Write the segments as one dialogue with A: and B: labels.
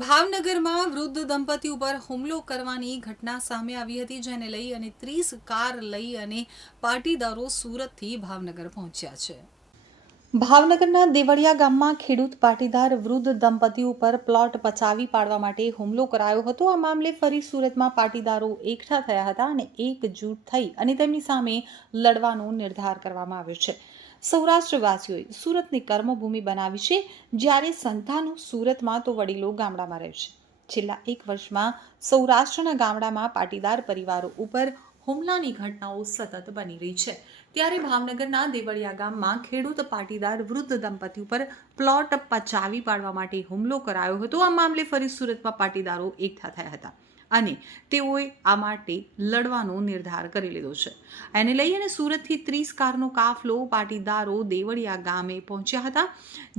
A: ભાવનગરમાં વૃદ્ધ દંપતી ઉપર હુમલો કરવાની ઘટના સામે આવી હતી, જેને લઈ અને ત્રીસ કાર લઈ અને પાટીદારો સુરતથી ભાવનગર પહોંચ્યા છે. ભાવનગરના દેવળિયા ગામમાં ખેડૂત પાટીદાર વૃદ્ધ દંપતી ઉપર પ્લોટ પચાવી પાડવા માટે હુમલો કરાયો હતો. આ મામલે ફરી સુરતમાં પાટીદારો એકઠા થયા હતા અને એકજૂટ થઈ અને તેમની સામે લડવાનો નિર્ધાર કરવામાં આવ્યો છે. સૌરાષ્ટ્રવાસીઓએ સુરતની કર્મભૂમિ બનાવી છે. જ્યારે સંતાનો સુરતમાં તો વડીલો ગામડામાં રહે છે. છેલ્લા એક વર્ષમાં સૌરાષ્ટ્રના ગામડામાં પાટીદાર પરિવારો ઉપર હુમલાની ઘટનાઓ સતત બની રહી છે. ત્યારે ભાવનગરના દેવળિયા ગામમાં ખેડૂત પાટીદાર વૃદ્ધ દંપતી ઉપર પ્લોટ પચાવી પાડવા માટે હુમલો કરાયો હતો. આ મામલે ફરી સુરતમાં પાટીદારો એકઠા થયા હતા અને તેઓએ આ માટે લડવાનો નિર્ધાર કરી લીધો છે. એને લઈ અને સુરતથી ત્રીસ કારનો કાફલો પાટીદારો દેવળિયા ગામે પહોંચ્યા હતા.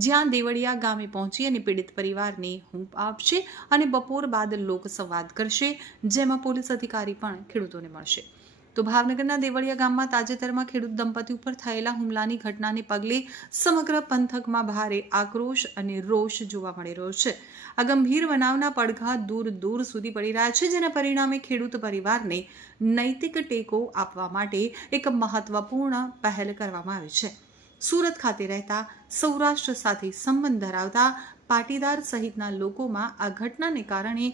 A: જ્યાં દેવળિયા ગામે પહોંચી અને પીડિત પરિવારને હૂંફ આપશે અને બપોર બાદ લોકસંવાદ કરશે, જેમાં પોલીસ અધિકારી પણ ખેડૂતોને મળશે. તો ભાવનગરના દેવળિયા ગામમાં તાજેતરમાં ખેડૂત દંપતી ઉપર થયેલા હુમલાની ઘટનાને પગલે સમગ્ર પંથકમાં ભારે આક્રોશ અને રોષ જોવા મળી રહ્યો છે. આ ગંભીર બનાવના પડઘા દૂર દૂર સુધી પડી રહ્યા છે, જેના પરિણામે ખેડૂત પરિવારને નૈતિક ટેકો આપવા માટે એક મહત્વપૂર્ણ પહેલ કરવામાં આવી છે. સુરત ખાતે રહેતા સૌરાષ્ટ્ર સાથે સંબંધ ધરાવતા પાટીદાર સહિતના લોકોમાં આ ઘટનાને કારણે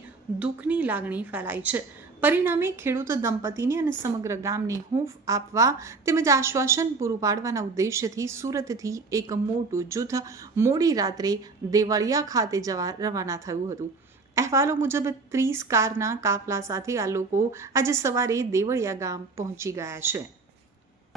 A: દુઃખની લાગણી ફેલાઈ છે. પરિણામે ખેડૂત દંપતીને અને સમગ્ર ગામને હૂંફ આપવા તેમજ આશ્વાસન પૂરું પાડવાના ઉદ્દેશ્યથી સુરતથી એક મોટું જૂથ મોડી રાત્રે દેવળિયા ખાતે જવા રવાના થયું હતું. અહેવાલો મુજબ ત્રીસ કારના કાફલા સાથે આ લોકો આજે સવારે દેવળિયા ગામ પહોંચી ગયા છે.